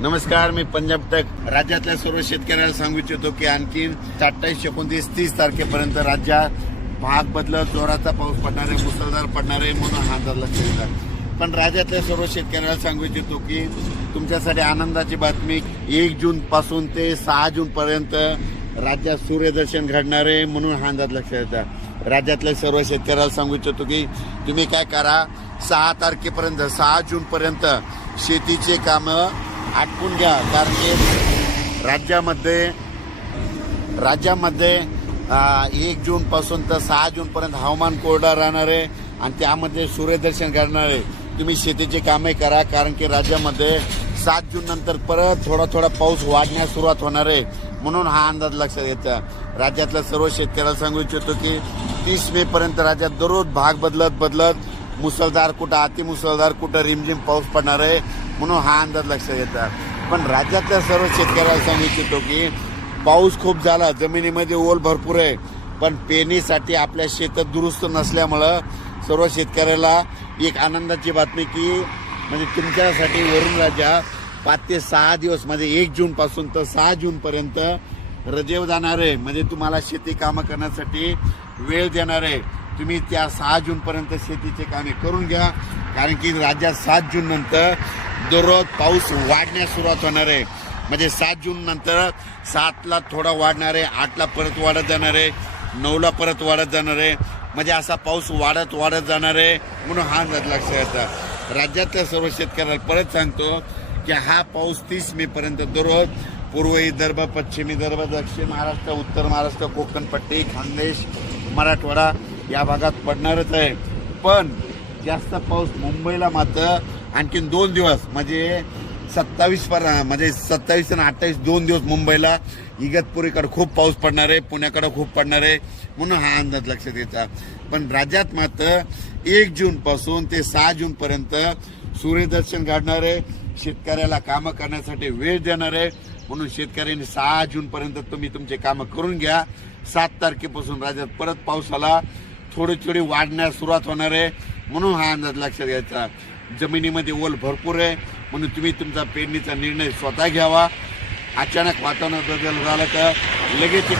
नमस्कार, मी पंजाब तक राज्यातल्या सर्व शेतकऱ्यांना सांगू इच्छितो की आणखी 28, 29, 30 तारखेपर्यंत राज्यात भाग बदलत जोराचा पाऊस पडणार आहे, मुसळधार पडणार आहे म्हणून हा अंदाज लक्षात येतात. पण राज्यातल्या सर्व शेतकऱ्यांना सांगू इच्छितो की तुमच्यासाठी आनंदाची बातमी, 1 जून पासून ते 6 जून पर्यंत राज्यात सूर्यदर्शन घडणार आहे म्हणून हा अंदाज लक्षात येतात. राज्यातल्या सर्व शेतकऱ्याला सांगू इच्छितो की तुम्ही काय करा, 6 तारखेपर्यंत 6 जून पर्यंत शेतीचे कामं आटपून घ्या. कारण की राज्यामध्ये 1 जून पासून तर 6 जून पर्यंत हवामान कोरडं राहणार आहे आणि त्यामध्ये सूर्यदर्शन घडणार आहे. तुम्ही शेतीची कामे करा, कारण की राज्यामध्ये 7 जून नंतर परत थोडा पाऊस वाढण्यास सुरुवात होणार आहे म्हणून हा अंदाज लक्षात येतो. राज्यातल्या सर्व शेतकऱ्याला सांगू इच्छितो की 30 मे पर्यंत राज्यात दररोज भाग बदलत मुसळधार, कुठं अतिमुसळधार, कुठं रिमझिम पाऊस पडणार आहे म्हणून हा अंदाज लक्षात येतात. पण राज्यातल्या सर्व शेतकऱ्याला सांगू इच्छितो की पाऊस खूप झाला, जमिनीमध्ये ओल भरपूर आहे, पण पेरणीसाठी आपल्या शेतात दुरुस्त नसल्यामुळं सर्व शेतकऱ्याला एक आनंदाची बातमी की म्हणजे तुमच्यासाठी वरून राज्यात 5 ते 6 दिवस म्हणजे 1 जून पासून तर 6 जून पर्यंत रजेवर जाणार आहे. म्हणजे तुम्हाला शेती कामं करण्यासाठी वेळ देणार आहे. तुम्ही त्या 6 जून पर्यंत शेतीचे कामे करून घ्या, कारण की राज्यात 7 जून नंतर दररोज पाऊस वाढण्यास सुरुवात होणार आहे. म्हणजे 7 जून नंतर 7ला थोडा वाढणार आहे, 8ला परत वाढत जाणार आहे, 9ला परत वाढत जाणार आहे. म्हणजे असा पाऊस वाढत जाणार आहे म्हणून हा अंदाज लक्षात येतात. राज्यातल्या सर्व शेतकऱ्यांना परत सांगतो की हा पाऊस 30 मे पर्यंत दररोज पूर्व विदर्भ, पश्चिम विदर्भ, दक्षिण महाराष्ट्र, उत्तर महाराष्ट्र, कोकण पट्टी, खानदेश, मराठवाडा या भागात पडणारच आहे. पण जास्त पाऊस मुंबईला मात्र आणखीन 2 दिवस म्हणजे 27 आणि 28 2 दिवस मुंबईला इगतपुरीकडे खूप पाऊस पडणार आहे, पुण्याकडे खूप पडणार आहे म्हणून हा अंदाज लक्षात येतात. पण राज्यात मात्र 1 जून पासून ते 6 जून पर्यंत सूर्यदर्शन घडणार आहे. शेतकऱ्याला कामं करण्यासाठी वेळ देणार आहे म्हणून शेतकऱ्यांनी 6 जून पर्यंत तुम्ही तुमचे कामं करून घ्या. 7 तारखेपासून राज्यात परत पावसाला थोडी वाढण्यास सुरुवात होणार आहे म्हणून हा अंदाज लक्षात घ्यायचा. जमिनीमध्ये ओल भरपूर आहे म्हणून तुम्ही तुमचा पेरणीचा निर्णय स्वतः घ्यावा. अचानक वातावरण बदल झाला तर लगेच